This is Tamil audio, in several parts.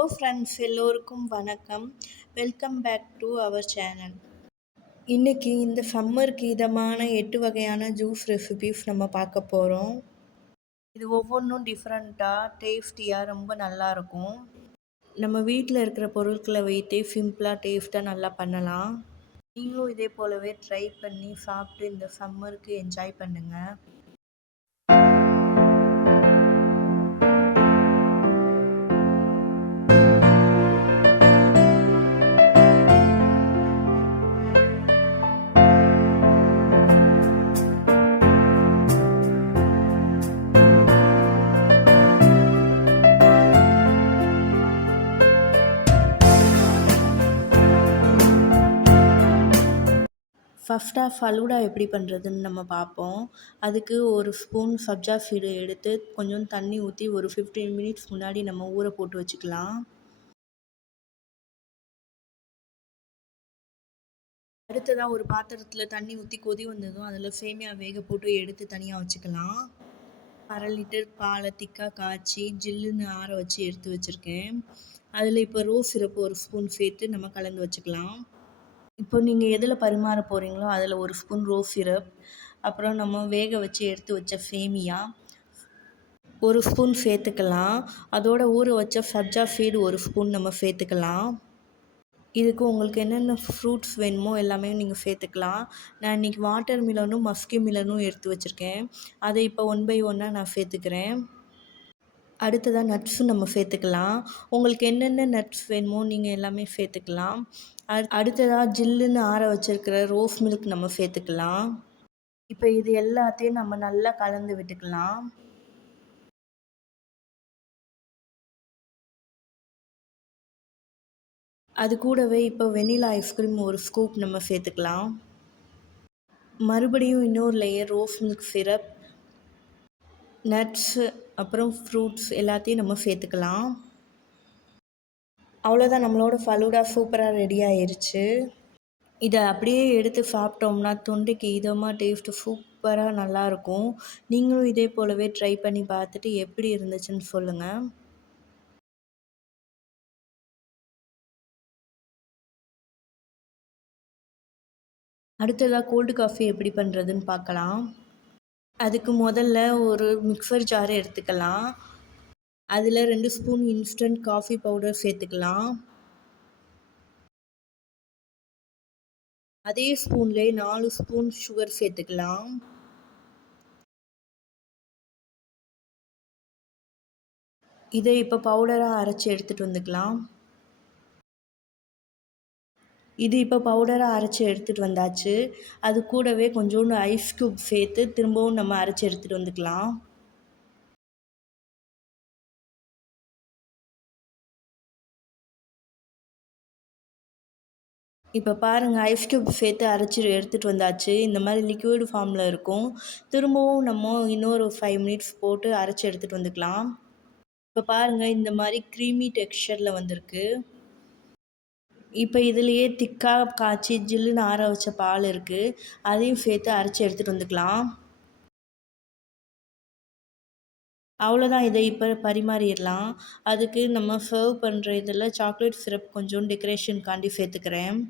ஹலோ ஃப்ரெண்ட்ஸ், எல்லோருக்கும் வணக்கம். Welcome back to our channel. இன்னைக்கு இந்த சம்மருக்கு இதமான 8 வகையான ஜூஸ் ரெசிபீஸ் நம்ம பார்க்க போகிறோம். இது ஒவ்வொன்றும் டிஃப்ரெண்ட்டாக டேஸ்டியாக ரொம்ப நல்லாயிருக்கும். நம்ம வீட்டில் இருக்கிற பொருட்களை வைத்தே சிம்பிளாக டேஸ்ட்டாக நல்லா பண்ணலாம். நீங்களும் இதே போலவே ட்ரை பண்ணி சாப்பிட்டு இந்த சம்மருக்கு என்ஜாய் பண்ணுங்கள். ஃபஸ்ட்டாக ஃபலூடா எப்படி பண்ணுறதுன்னு நம்ம பார்ப்போம். அதுக்கு ஒரு ஸ்பூன் சப்ஜா சீடு எடுத்து கொஞ்சம் தண்ணி ஊற்றி ஒரு 15 மினிட்ஸ் முன்னாடி நம்ம ஊற போட்டு வச்சுக்கலாம். அடுத்ததாக ஒரு பாத்திரத்தில் தண்ணி ஊற்றி கொதி வந்ததும் அதில் சேமியா வேக போட்டு எடுத்து தனியாக வச்சுக்கலாம். 1/2 லிட்டர் பாலை திக்காக காய்ச்சி ஜில்லுன்னு ஆற வச்சு எடுத்து வச்சுருக்கேன். அதில் இப்போ ரோஸ் சிரப்பு ஒரு ஸ்பூன் சேர்த்து நம்ம கலந்து வச்சுக்கலாம். இப்போ நீங்கள் எதில் பரிமாற போகிறீங்களோ அதில் ஒரு ஸ்பூன் ரோஸ் சிரப், அப்புறம் நம்ம வேக வச்சு எடுத்து வச்ச சேமியா ஒரு ஸ்பூன் சேர்த்துக்கலாம். அதோட ஊற வச்ச சப்ஜா சீடு ஒரு ஸ்பூன் நம்ம சேர்த்துக்கலாம். இதுக்கு உங்களுக்கு என்னென்ன ஃப்ரூட்ஸ் வேணுமோ எல்லாமே நீங்கள் சேர்த்துக்கலாம். நான் இன்றைக்கி வாட்டர் மிலனும் மஸ்கி மிலனும் எடுத்து வச்சுருக்கேன். அதை இப்போ 1 பை 1 நான் சேர்த்துக்கிறேன். அடுத்ததாக நட்ஸும் நம்ம சேர்த்துக்கலாம். உங்களுக்கு என்னென்ன நட்ஸ் வேணுமோ நீங்கள் எல்லாமே சேர்த்துக்கலாம். அடுத்ததாக ஜில்லுன்னு ஆற வச்சுருக்கிற ரோஸ் மில்க் நம்ம சேர்த்துக்கலாம். இப்போ இது எல்லாத்தையும் நம்ம நல்லா கலந்து விட்டுக்கலாம். அது கூடவே இப்போ வெனிலா ஐஸ்கிரீம் ஒரு ஸ்கூப் நம்ம சேர்த்துக்கலாம். மறுபடியும் இன்னொரு layer rose milk syrup, nuts, அப்புறம் ஃப்ரூட்ஸ் எல்லாத்தையும் நம்ம சேர்த்துக்கலாம். அவ்வளோதான், நம்மளோட ஃபலூடா சூப்பராக ரெடி ஆயிருச்சு. இதை அப்படியே எடுத்து சாப்பிட்டோம்னா தொண்டைக்கு இதமாக டேஸ்ட்டு சூப்பராக நல்லாயிருக்கும். நீங்களும் இதே போலவே ட்ரை பண்ணி பார்த்துட்டு எப்படி இருந்துச்சுன்னு சொல்லுங்கள். அடுத்ததாக கோல்டு காஃபி எப்படி பண்ணுறதுன்னு பார்க்கலாம். அதுக்கு முதல்ல ஒரு மிக்சர் ஜார் எடுத்துக்கலாம். அதில் 2 ஸ்பூன் இன்ஸ்டன்ட் காஃபி பவுடர் சேர்த்துக்கலாம். அதே ஸ்பூன்லேயே 4 ஸ்பூன் சுகர் சேர்த்துக்கலாம். இதை இப்போ பவுடராக அரைச்சி எடுத்துகிட்டு வந்துக்கலாம். இது இப்போ பவுடராக அரைச்சி எடுத்துகிட்டு வந்தாச்சு. அது கூடவே கொஞ்சோண்டு ஐஸ் க்யூப் சேர்த்து திரும்பவும் நம்ம அரைச்சி எடுத்துகிட்டு வந்துக்கலாம். இப்போ பாருங்கள், ஐஸ் க்யூப் சேர்த்து அரைச்சி எடுத்துகிட்டு வந்தாச்சு. இந்த மாதிரி லிக்விட் ஃபார்மில் இருக்கும். திரும்பவும் நம்ம இன்னொரு 5 மினிட்ஸ் போட்டு அரைச்சி எடுத்துகிட்டு வந்துக்கலாம். இப்போ பாருங்கள், இந்த மாதிரி க்ரீமி டெக்ஸ்சரில் வந்திருக்கு. இப்போ இதுலேயே திக்காக காய்ச்சி ஜில்லுன்னு ஆற வச்ச பால் இருக்குது. அதையும் சேர்த்து அரைச்சி எடுத்துகிட்டு வந்துக்கலாம். அவ்வளோதான், இதை இப்போ பரிமாறிடலாம். அதுக்கு நம்ம சர்வ் பண்ணுற இதில் சாக்லேட் சிரப் கொஞ்சம் டெக்கரேஷனுக்காண்டி சேர்த்துக்கிறேன்.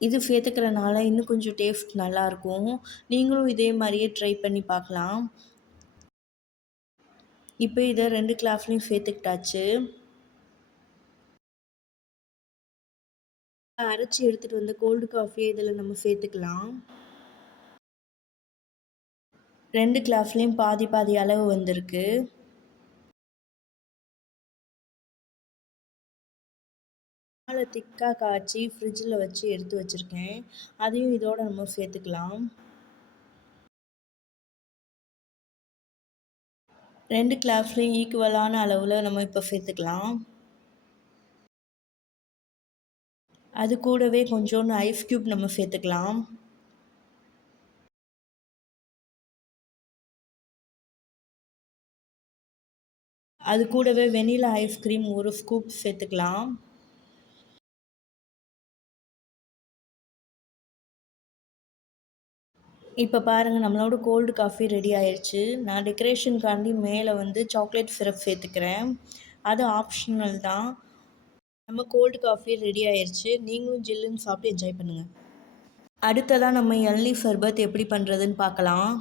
இது சேர்த்துக்கிறனால இன்னும் கொஞ்சம் டேஸ்ட் நல்லாயிருக்கும். நீங்களும் இதே மாதிரியே ட்ரை பண்ணி பார்க்கலாம். இப்போ இதை 2 கிளாஸ்லேயும் சேர்த்துக்கிட்டாச்சு. அரைச்சி எடுத்துகிட்டு வந்த கோல்டு காஃபியை இதில் நம்ம சேர்த்துக்கலாம். 2 கிளாஸ்லேயும் பாதி பாதி அளவு வந்திருக்கு. பாலை திக்காக காய்ச்சி ஃப்ரிட்ஜில் வச்சு எடுத்து வச்சுருக்கேன். அதையும் இதோட நம்ம சேர்த்துக்கலாம். 2 கிளாஸ்லேயும் ஈக்குவலான அளவில் நம்ம இப்போ சேர்த்துக்கலாம். அது கூடவே கொஞ்சோண்டு ஐஸ் க்யூப் நம்ம சேர்த்துக்கலாம். அது கூடவே வெனிலா ஐஸ்கிரீம் ஒரு ஸ்கூப் சேர்த்துக்கலாம். இப்போ பாருங்கள் நம்மளோட கோல்டு காஃபி ரெடி ஆயிடுச்சு. நான் டெக்கரேஷனுக்காண்டி மேலே வந்து சாக்லேட் சிரப் சேர்த்துக்கிறேன். அது ஆப்ஷனல் தான். நம்ம கோல்டு காஃபி ரெடி ஆயிடுச்சு. நீங்களும் ஜில்லுன்னு சாப்பிட்டு என்ஜாய் பண்ணுங்கள். அடுத்ததாக நம்ம இளநீர் சர்பத் எப்படி பண்ணுறதுன்னு பார்க்கலாம்.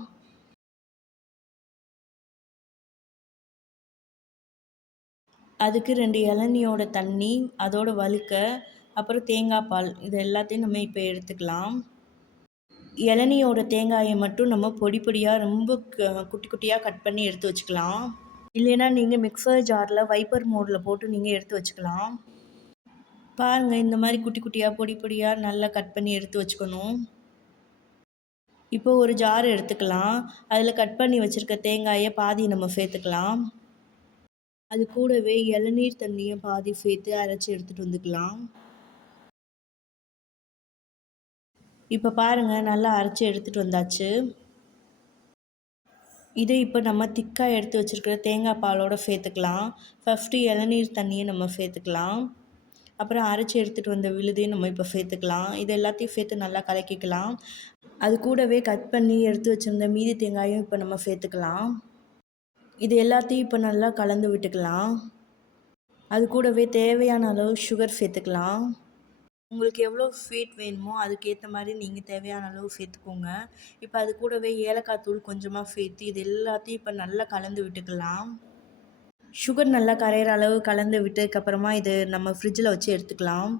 அதுக்கு 2 இளநியோட தண்ணி, அதோட வழுக்க, அப்புறம் தேங்காய் பால் இது எல்லாத்தையும் நம்ம இப்போ எடுத்துக்கலாம். இளநியோட தேங்காயை மட்டும் நம்ம பொடி பொடியாக ரொம்ப குட்டி குட்டியாக கட் பண்ணி எடுத்து வச்சுக்கலாம். இல்லைன்னா நீங்கள் மிக்சர் ஜாரில் வைப்பர் மோடில் போட்டு நீங்கள் எடுத்து வச்சுக்கலாம். பாருங்கள், இந்த மாதிரி குட்டி குட்டியாக பொடி பொடியாக நல்லா கட் பண்ணி எடுத்து வச்சுக்கணும். இப்போ ஒரு ஜார் எடுத்துக்கலாம். அதில் கட் பண்ணி வச்சுருக்க தேங்காயை பாதி நம்ம சேர்த்துக்கலாம். அது கூடவே இளநீர் தண்ணியை பாதி சேர்த்து அரைச்சி எடுத்துகிட்டு வந்துக்கலாம். இப்போ பாருங்கள், நல்லா அரைச்சி எடுத்துகிட்டு வந்தாச்சு. இதை இப்போ நம்ம திக்காக எடுத்து வச்சுருக்கிற தேங்காய் பாலோடு சேர்த்துக்கலாம். ஃபஸ்ட்டு இளநீர் தண்ணியை நம்ம சேர்த்துக்கலாம். அப்புறம் அரைச்சி எடுத்துகிட்டு வந்த விழுதையும் நம்ம இப்போ சேர்த்துக்கலாம். இது எல்லாத்தையும் சேர்த்து நல்லா கலக்கிக்கலாம். அது கூடவே கட் பண்ணி எடுத்து வச்சுருந்த மீதி தேங்காயும் இப்போ நம்ம சேர்த்துக்கலாம். இது எல்லாத்தையும் இப்போ நல்லா கலந்து விட்டுக்கலாம். அது கூடவே தேவையான அளவு சுகர் சேர்த்துக்கலாம். உங்களுக்கு எவ்வளோ ஸ்வீட் வேணுமோ அதுக்கேற்ற மாதிரி நீங்கள் தேவையான அளவு சேர்த்துக்கோங்க. இப்போ அது கூடவே ஏலக்காய் தூள் கொஞ்சமாக சேர்த்து இது எல்லாத்தையும் இப்போ நல்லா கலந்து விட்டுக்கலாம். சுகர் நல்லா கரையிற அளவு கலந்து விட்டதுக்கப்புறமா இது நம்ம ஃப்ரிட்ஜில் வச்சு எடுத்துக்கலாம்.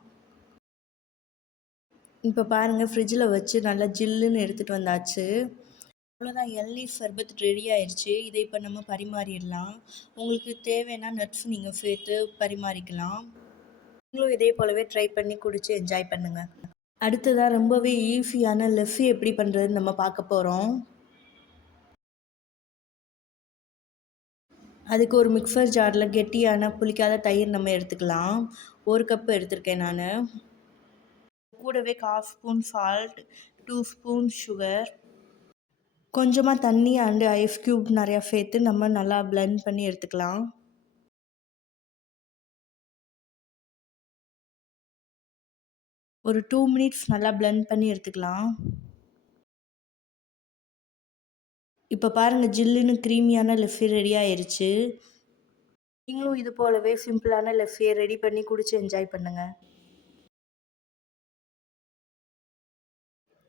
இப்போ பாருங்கள், ஃப்ரிட்ஜில் வச்சு நல்லா ஜில்லுன்னு எடுத்துகிட்டு வந்தாச்சு. அவ்வளோதான், இளநீர் சர்பத் ரெடி ஆயிடுச்சு. இதை இப்போ நம்ம பரிமாறிடலாம். உங்களுக்கு தேவைன்னா நட்ஸ் நீங்கள் சேர்த்து பரிமாறிக்கலாம். நீங்களும் இதே போலவே ட்ரை பண்ணி குடித்து என்ஜாய் பண்ணுங்கள். அடுத்ததாக ரொம்பவே ஈஸியான லஸ்ஸி எப்படி பண்ணுறதுன்னு நம்ம பார்க்க போகிறோம். அதுக்கு ஒரு மிக்சர் ஜாரில் கெட்டியான புளிக்காத தயிர் நம்ம எடுத்துக்கலாம். 1 கப் எடுத்திருக்கேன் நான். கூடவே 1/2 ஸ்பூன் சால்ட், 2 ஸ்பூன் சுகர், கொஞ்சமாக தண்ணி அண்டு ஐஸ் க்யூப் நிறையா சேர்த்து நம்ம நல்லா பிளெண்ட் பண்ணி எடுத்துக்கலாம். ஒரு 2 மினிட்ஸ் நல்லா பிளெண்ட் பண்ணி எடுத்துக்கலாம். இப்போ பாருங்கள், ஜில்லுன்னு க்ரீமியான லஸ்ஸி ரெடி ஆயிடுச்சு. நீங்களும் இது போலவே சிம்பிளான லஸ்ஸியை ரெடி பண்ணி குடிச்சு என்ஜாய் பண்ணுங்கள்.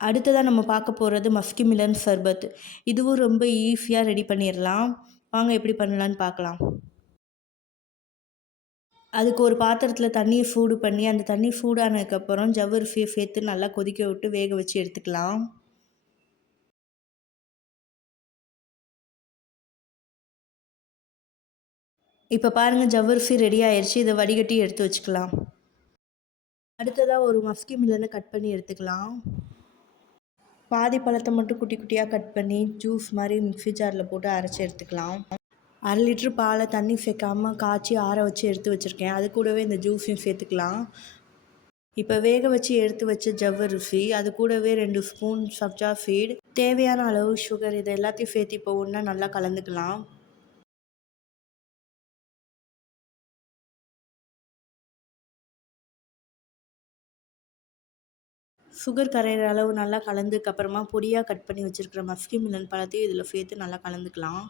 அடுத்ததாக நம்ம பார்க்க போகிறது மஸ்கி மிலன் சர்பத். இதுவும் ரொம்ப ஈஸியாக ரெடி பண்ணிடலாம். வாங்க எப்படி பண்ணலான்னு பார்க்கலாம். அதுக்கு ஒரு பாத்திரத்தில் தண்ணியை சூடு பண்ணி அந்த தண்ணி சூடானதுக்கப்புறம் ஜவ்வரிசியை சேர்த்து நல்லா கொதிக்க விட்டு வேக வச்சு எடுத்துக்கலாம். இப்போ பாருங்கள், ஜவ்வரிசி ரெடி ஆயிடுச்சு. இதை வடிகட்டி எடுத்து வச்சுக்கலாம். அடுத்ததாக ஒரு மஸ்கி மிலனை கட் பண்ணி எடுத்துக்கலாம். பாதி பழத்தை மட்டும் குட்டி குட்டியாக கட் பண்ணி ஜூஸ் மாதிரி மிக்ஸி ஜாரில் போட்டு அரைச்சி எடுத்துக்கலாம். 1/2 லிட்ரு பாலை தண்ணி சேர்க்காமல் காய்ச்சி ஆற வச்சு எடுத்து வச்சுருக்கேன். அது கூடவே இந்த ஜூஸையும் சேர்த்துக்கலாம். இப்போ வேக வச்சு எடுத்து வச்ச ஜவ்வரிசி, அது கூடவே 2 ஸ்பூன் சப்ஜா சீட், தேவையான அளவு சுகர், இதை எல்லாத்தையும் சேர்த்து இப்போ ஒன்றா நல்லா கலந்துக்கலாம். சுகர் கரையிற அளவு நல்லா கலந்ததுக்கப்புறமா பொடியாக கட் பண்ணி வச்சுருக்கிற மஸ்கி மிலன் பழத்தையும் இதில் சேர்த்து நல்லா கலந்துக்கலாம்.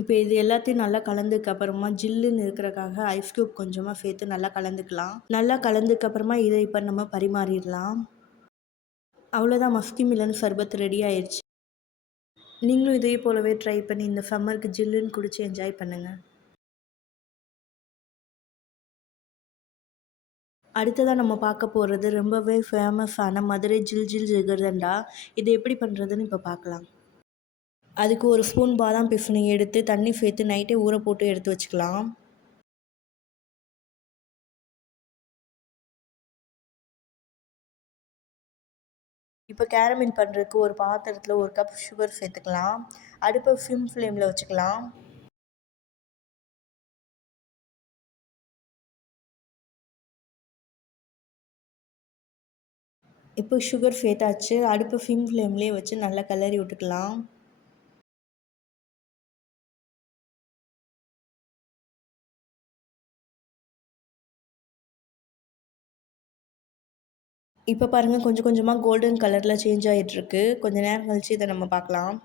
இப்போ இது எல்லாத்தையும் நல்லா கலந்ததுக்கப்புறமா ஜில்லுன்னு இருக்கிறக்காக ஐஸ் க்யூப் கொஞ்சமாக சேர்த்து நல்லா கலந்துக்கலாம். நல்லா கலந்ததுக்கப்புறமா இதை இப்போ நம்ம பரிமாறிடலாம். அவ்வளோதான், மஸ்கி மிலன் சர்பத் ரெடி ஆயிடுச்சு. நீங்களும் இதே போலவே ட்ரை பண்ணி இந்த சம்மருக்கு ஜில்லுன்னு குடிச்சு என்ஜாய் பண்ணுங்கள். அடுத்ததாக நம்ம பார்க்க போகிறது ரொம்பவே ஃபேமஸான மதுரை ஜில் ஜில் ஜிகர்தண்டா. இது எப்படி பண்ணுறதுன்னு இப்போ பார்க்கலாம். அதுக்கு ஒரு ஸ்பூன் பாதாம் பிசினை எடுத்து தண்ணி சேர்த்து நைட்டே ஊற போட்டு எடுத்து வச்சுக்கலாம். இப்போ கேரமில் பண்ணுறதுக்கு ஒரு பாத்திரத்தில் 1 கப் சுகர் சேர்த்துக்கலாம். அடுப்பை சிம் ஃப்ளேமில் வச்சுக்கலாம். இப்போ சுகர் சேர்த்தாச்சு. அடுப்பு சிம் ஃப்ளேம்லேயே வச்சு நல்லா கிளறி விட்டுக்கலாம். இப்போ பாருங்கள் கொஞ்சம் கொஞ்சமாக கோல்டன் கலரில் சேஞ்ச் ஆகிட்டுருக்கு. கொஞ்சம் நேரம் கழிச்சு இதை நம்ம பார்க்கலாம்.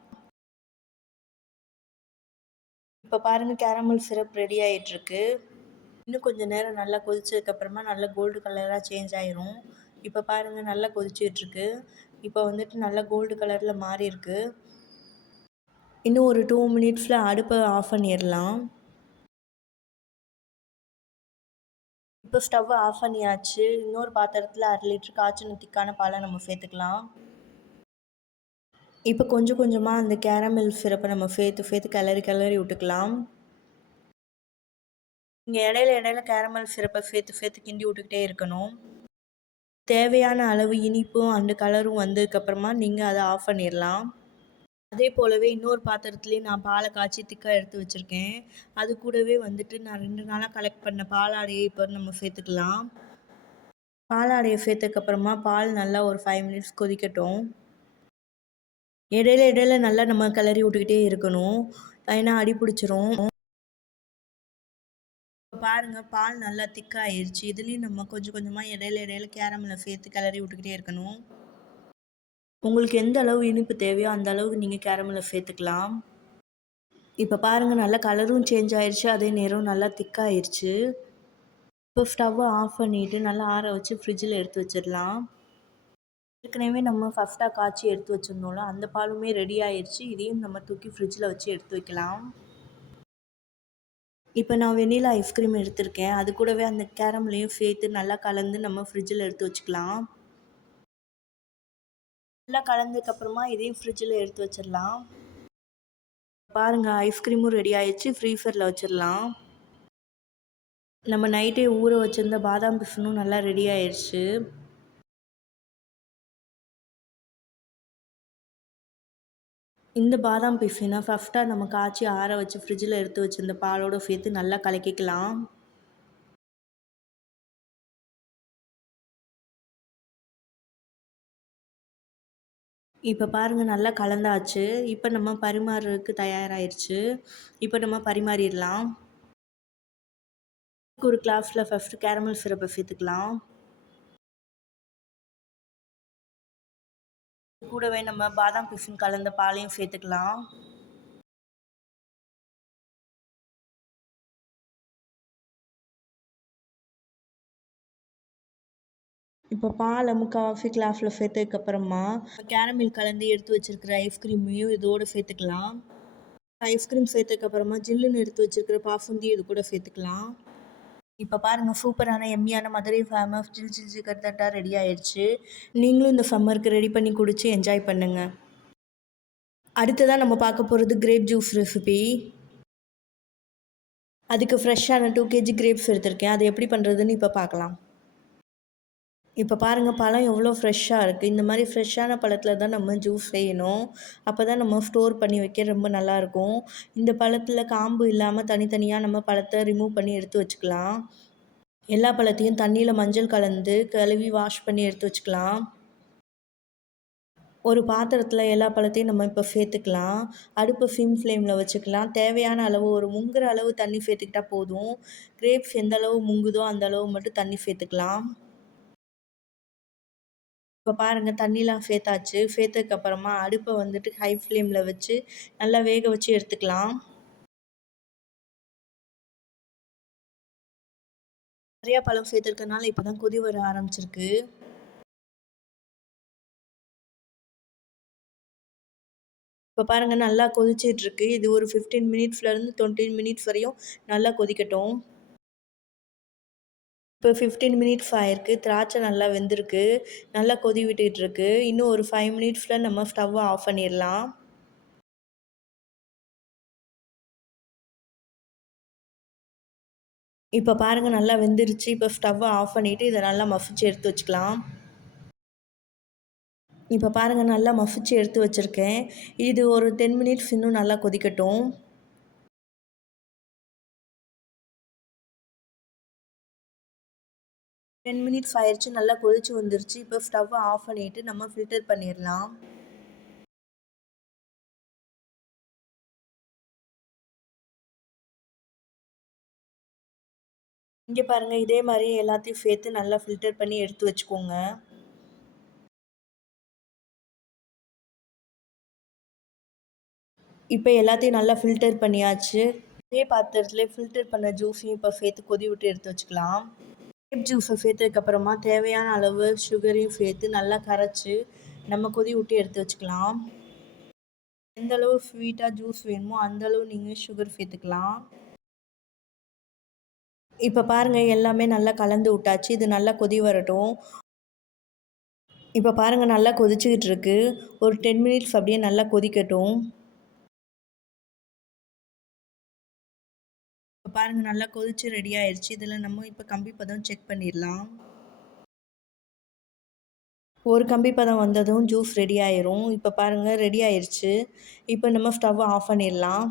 இப்போ பாருங்கள் கேரமல் சிரப் ரெடி ஆகிட்டுருக்கு. இன்னும் கொஞ்சம் நேரம் நல்லா கொதிச்சதுக்கப்புறமா நல்லா கோல்டு கலராக சேஞ்ச் ஆயிரும். இப்போ பாருங்கள் நல்லா கொதிச்சிட்ருக்கு. இப்போ வந்துட்டு நல்லா கோல்டு கலரில் மாறி இருக்கு. இன்னும் ஒரு 2 மினிட்ஸில் அடுப்பை ஆஃப் பண்ணிடலாம். இப்போ ஸ்டவ்வை ஆஃப் பண்ணியாச்சு. இன்னொரு பாத்திரத்தில் 1/2 லிட்டர் காய்ச்சின திக்கான பாலை நம்ம சேர்த்துக்கலாம். இப்போ கொஞ்சம் கொஞ்சமாக அந்த கேரமல் சிரப்பை நம்ம சேர்த்து கிளறி கிளறி விட்டுக்கலாம். நீங்கள் இடையில கேரமல் சிரப்பை சேர்த்து கிண்டி விட்டுக்கிட்டே இருக்கணும். தேவையான அளவு இனிப்பும் அந்த கலரும் வந்ததுக்கப்புறமா நீங்கள் அதை ஆஃப் பண்ணிடலாம். அதே போலவே இன்னொரு பாத்திரத்துலேயும் நான் பாலை காய்ச்சி திக்காக எடுத்து வச்சுருக்கேன். அது கூடவே வந்துட்டு நான் 2 நாளாக கலெக்ட் பண்ண பாலாடையை இப்போ நம்ம சேர்த்துக்கலாம். பாலாடையை சேர்த்ததுக்கப்புறமா பால் நல்லா ஒரு 5 மினிட்ஸ் கொதிக்கட்டும். இடையில நல்லா நம்ம கிளறி விட்டுக்கிட்டே இருக்கணும், ஏன்னா அடி பிடிச்சிரும். பாருங்கள் பால் நல்லா திக்காகிடுச்சு. இதுலேயும் நம்ம கொஞ்சம் கொஞ்சமாக இடையில கேரமலை சேர்த்து கிளறி விட்டுக்கிட்டே இருக்கணும். உங்களுக்கு எந்த அளவு இனிப்பு தேவையோ அந்த அளவுக்கு நீங்கள் கேரமலை சேர்த்துக்கலாம். இப்போ பாருங்கள் நல்லா கலரும் சேஞ்ச் ஆயிடுச்சு, அதே நேரம் நல்லா திக்காகிடுச்சு. இப்போ ஸ்டவ்வை ஆஃப் பண்ணிவிட்டு நல்லா ஆற வச்சு ஃப்ரிட்ஜில் எடுத்து வச்சிடலாம். ஏற்கனவே நம்ம ஃபஸ்ட்டாக காய்ச்சி எடுத்து வச்சுருந்தோம்ல, அந்த பாலுமே ரெடி ஆயிடுச்சு. இதையும் நம்ம தூக்கி ஃப்ரிட்ஜில் வச்சு எடுத்து வைக்கலாம். இப்போ நான் வெண்ணிலா ஐஸ்கிரீம் எடுத்திருக்கேன். அது கூடவே அந்த கேரமலையும் சேர்த்து நல்லா கலந்து நம்ம ஃப்ரிட்ஜில் எடுத்து வச்சுக்கலாம். நல்லா கலந்ததுக்கப்புறமா இதையும் ஃப்ரிட்ஜில் எடுத்து வச்சிடலாம். பாருங்கள் ஐஸ்கிரீமும் ரெடி ஆயிடுச்சு. ஃப்ரீசரில் வச்சிடலாம். நம்ம நைட்டே ஊற வச்சுருந்த பாதாம் பிசினும் நல்லா ரெடி ஆயிடுச்சு. இந்த பாதாம் பிசினை ஃபஸ்ட்டாக நம்ம காய்ச்சி ஆற வச்சு ஃப்ரிட்ஜில் எடுத்து வச்சுருந்த பாலோடு சேர்த்து நல்லா கலக்கிக்கலாம். இப்போ பாருங்கள் நல்லா கலந்தாச்சு. இப்போ நம்ம பரிமாறுறதுக்கு தயாராகிடுச்சு. இப்போ நம்ம பரிமாறிடலாம். ஒரு கிளாஸில் ஃபஸ்ட்டு கேரமல் சிரப்பை சேர்த்துக்கலாம். கூடவே நம்ம பாதாம் பிசின் கலந்த பாலையும் சேர்த்துக்கலாம். இப்போ பாலை முக்கால்வாசி கிளாஸில் சேர்த்ததுக்கப்புறமா கேரமல் கலந்து எடுத்து வச்சுருக்கிற ஐஸ்கிரீமையும் இதோடு சேர்த்துக்கலாம். ஐஸ்கிரீம் சேர்த்ததுக்கப்புறமா ஜில்லுன்னு எடுத்து வச்சுருக்கிற பாஃபுந்தி இது கூட சேர்த்துக்கலாம். இப்போ பாருங்கள் சூப்பரான எம்மியான மதுரை ஃபேமஸ் ஜில் ஜில் ஜிகர் தட்டா ரெடி ஆயிடுச்சு. நீங்களும் இந்த சம்மருக்கு ரெடி பண்ணி குடிச்சு என்ஜாய் பண்ணுங்கள். அடுத்ததாக நம்ம பார்க்க போகிறது கிரேப் ஜூஸ் ரெசிபி. அதுக்கு ஃப்ரெஷ்ஷான 2 kg கிரேப்ஸ் எடுத்திருக்கேன். அது எப்படி பண்ணுறதுன்னு இப்போ பார்க்கலாம். இப்போ பாருங்கள் பழம் எவ்வளோ ஃப்ரெஷ்ஷாக இருக்குது. இந்த மாதிரி ஃப்ரெஷ்ஷான பழத்தில் தான் நம்ம ஜூஸ் செய்யணும். அப்போ தான் நம்ம ஸ்டோர் பண்ணி வைக்க ரொம்ப நல்லாயிருக்கும். இந்த பழத்தில் காம்பு இல்லாமல் தனித்தனியாக நம்ம பழத்தை ரிமூவ் பண்ணி எடுத்து வச்சுக்கலாம். எல்லா பழத்தையும் தண்ணியில் மஞ்சள் கலந்து கழுவி வாஷ் பண்ணி எடுத்து வச்சுக்கலாம். ஒரு பாத்திரத்தில் எல்லா பழத்தையும் நம்ம இப்போ சேர்த்துக்கலாம். அடுப்பை சிம் ஃப்ளேமில் வச்சுக்கலாம். தேவையான அளவு ஒரு முங்குற அளவு தண்ணி சேர்த்துக்கிட்டா போதும். கிரேப்ஸ் எந்த அளவு முங்குதோ அந்த அளவு மட்டும் தண்ணி சேர்த்துக்கலாம். இப்போ பாருங்கள் தண்ணிலாம் சேர்த்தாச்சு. சேர்த்ததுக்கப்புறமா அடுப்பை வந்துட்டு ஹை ஃப்ளேமில் வச்சு நல்லா வேக வச்சு எடுத்துக்கலாம். நிறையா பழம் சேர்த்துருக்கனால இப்போ தான் கொதி வர ஆரம்பிச்சிருக்கு. இப்போ பாருங்கள் நல்லா கொதிச்சிட்ருக்கு. இது ஒரு 15 மினிட்ஸ்லேருந்து 20 மினிட்ஸ் வரையும் நல்லா கொதிக்கட்டும். இப்போ 15 மினிட்ஸ் ஆயிருக்கு. திராட்சை நல்லா வெந்திருக்கு. நல்லா கொதி விட்டுட்டுருக்கு. இன்னும் ஒரு 5 மினிட்ஸில் நம்ம ஸ்டவ்வை ஆஃப் பண்ணிடலாம். இப்போ பாருங்கள் நல்லா வெந்துருச்சு. இப்போ ஸ்டவ்வை ஆஃப் பண்ணிவிட்டு இதை நல்லா மசிச்சு எடுத்து வச்சுக்கலாம். இப்போ பாருங்கள் நல்லா மசிச்சு எடுத்து வச்சுருக்கேன். இது ஒரு 10 மினிட்ஸ் இன்னும் நல்லா கொதிக்கட்டும். 10 மினிட்ஸ் ஆயிடுச்சு. நல்லா கொதிச்சு வந்துருச்சு. இப்போ ஸ்டவ்வை ஆஃப் பண்ணிவிட்டு நம்ம ஃபில்டர் பண்ணிடலாம். இங்கே பாருங்கள் இதே மாதிரி எல்லாத்தையும் சேர்த்து நல்லா ஃபில்டர் பண்ணி எடுத்து வச்சுக்கோங்க. இப்போ எல்லாத்தையும் நல்லா ஃபில்டர் பண்ணியாச்சு. அதே பாத்திரத்துல ஃபில்டர் பண்ண ஜூஸையும் இப்போ சேர்த்து கொதி விட்டு எடுத்து வச்சுக்கலாம். கிரேப் ஜூஸை சேர்த்ததுக்கப்புறமா தேவையான அளவு சுகரையும் சேர்த்து நல்லா கரைச்சி நம்ம கொதி விட்டு எடுத்து வச்சுக்கலாம். எந்த அளவு ஸ்வீட்டாக ஜூஸ் வேணுமோ அந்த அளவு நீங்கள் சுகர் சேர்த்துக்கலாம். இப்போ பாருங்கள், எல்லாமே நல்லா கலந்து விட்டாச்சு. இது நல்லா கொதி வரட்டும். இப்போ பாருங்கள், நல்லா கொதிச்சுக்கிட்டு இருக்கு. ஒரு 10 மினிட்ஸ் அப்படியே நல்லா கொதிக்கட்டும். இப்போ பாருங்கள், நல்லா கொதிச்சு ரெடி ஆயிடுச்சு. இதில் நம்ம இப்போ கம்பி பதம் செக் பண்ணிடலாம். ஒரு கம்பி பதம் வந்ததும் ஜூஸ் ரெடி ஆயிரும். இப்போ பாருங்கள், ரெடி ஆயிடுச்சு. இப்போ நம்ம ஸ்டவ்வை ஆஃப் பண்ணிடலாம்.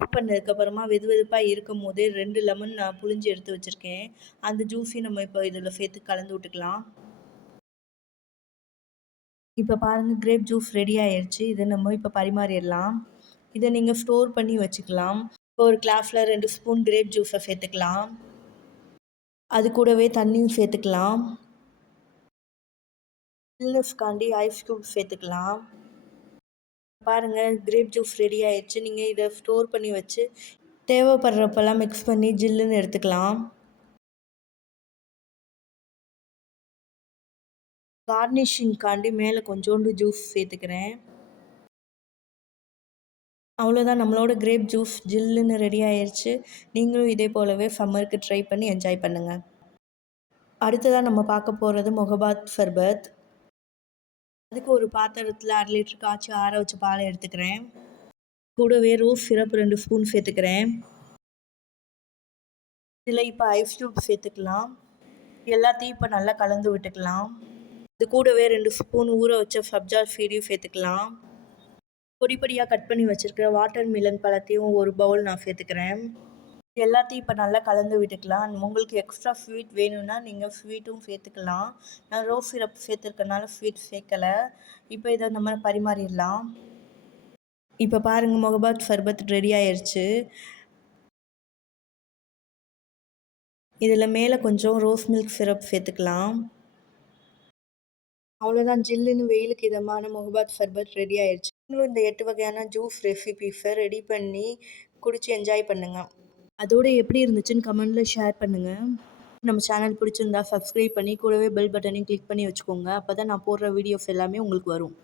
ஆஃப் பண்ணதுக்கப்புறமா வெது வெதுப்பாக இருக்கும் போதே 2 லெமன் நான் புழிஞ்சு எடுத்து வச்சுருக்கேன். அந்த ஜூஸையும் நம்ம இப்போ இதில் சேர்த்து கலந்து விட்டுக்கலாம். இப்போ பாருங்கள், கிரேப் ஜூஸ் ரெடி ஆயிடுச்சு. இதை நம்ம இப்போ பரிமாறிடலாம். இதை நீங்கள் ஸ்டோர் பண்ணி வச்சுக்கலாம். இப்போ ஒரு கிளாஸில் 2 ஸ்பூன் கிரேப் ஜூஸை சேர்த்துக்கலாம். அது கூடவே தண்ணியும் சேர்த்துக்கலாம். சில்னஸ்காண்டி ஐஸ் க்யூப் சேர்த்துக்கலாம். பாருங்கள், கிரேப் ஜூஸ் ரெடி ஆயிடுச்சு. நீங்கள் இதை ஸ்டோர் பண்ணி வச்சு தேவைப்படுறப்பெல்லாம் மிக்ஸ் பண்ணி ஜில்லுன்னு எடுத்துக்கலாம். கார்னிஷிங்காண்டி மேலே கொஞ்சோண்டு ஜூஸ் சேர்த்துக்கிறேன். அவ்வளோதான், நம்மளோட கிரேப் ஜூஸ் ஜில்லுன்னு ரெடி ஆயிடுச்சு. நீங்களும் இதே போலவே சம்மருக்கு ட்ரை பண்ணி என்ஜாய் பண்ணுங்கள். அடுத்ததாக நம்ம பார்க்க போகிறது முகபாத் சர்பத். அதுக்கு ஒரு பாத்திரத்தில் 1/2 லிட்டர் காய்ச்சி ஆற வச்ச பாலை எடுத்துக்கிறேன். கூடவே ரோஸ் சிரப் 2 ஸ்பூன் சேர்த்துக்கிறேன். இதில் இப்போ ஐஸ் க்யூப் சேர்த்துக்கலாம். எல்லாத்தையும் இப்போ நல்லா கலந்து விட்டுக்கலாம். இது கூடவே 2 ஸ்பூன் ஊற வச்ச சப்ஜா சீடையும் சேர்த்துக்கலாம். பொடி பொடியாக கட் பண்ணி வச்சுருக்கிற வாட்டர் மிலன் பழத்தையும் ஒரு பவுல் நான் சேர்த்துக்கிறேன். எல்லாத்தையும் இப்போ நல்லா கலந்து விட்டுக்கலாம். உங்களுக்கு எக்ஸ்ட்ரா ஸ்வீட் வேணும்னா நீங்கள் ஸ்வீட்டும் சேர்த்துக்கலாம். நான் ரோஸ் சிரப் சேர்த்துருக்கனால ஸ்வீட் சேர்க்கலை. இப்போ இதை நம்ம பரிமாறிடலாம். இப்போ பாருங்கள், முகபாத் சர்பத் ரெடி ஆயிடுச்சு. இதில் மேலே கொஞ்சம் ரோஸ் மில்க் சிரப் சேர்த்துக்கலாம். அவ்வளோதான், ஜில்லுன்னு வெயிலுக்கு இதமான முகபாத் சர்பத் ரெடி ஆயிடுச்சு. நீங்களும் இந்த 8 வகையான ஜூஸ் ரெசிபீஸை ரெடி பண்ணி குடிச்சு என்ஜாய் பண்ணுங்கள். அதோடு எப்படி இருந்துச்சுன்னு கமெண்டில் ஷேர் பண்ணுங்கள். நம்ம சேனல் பிடிச்சிருந்தா சப்ஸ்கிரைப் பண்ணி கூடவே பெல் பட்டனையும் கிளிக் பண்ணி வச்சுக்கோங்க. அப்போ தான் நான் போடுற வீடியோஸ் எல்லாமே உங்களுக்கு வரும்.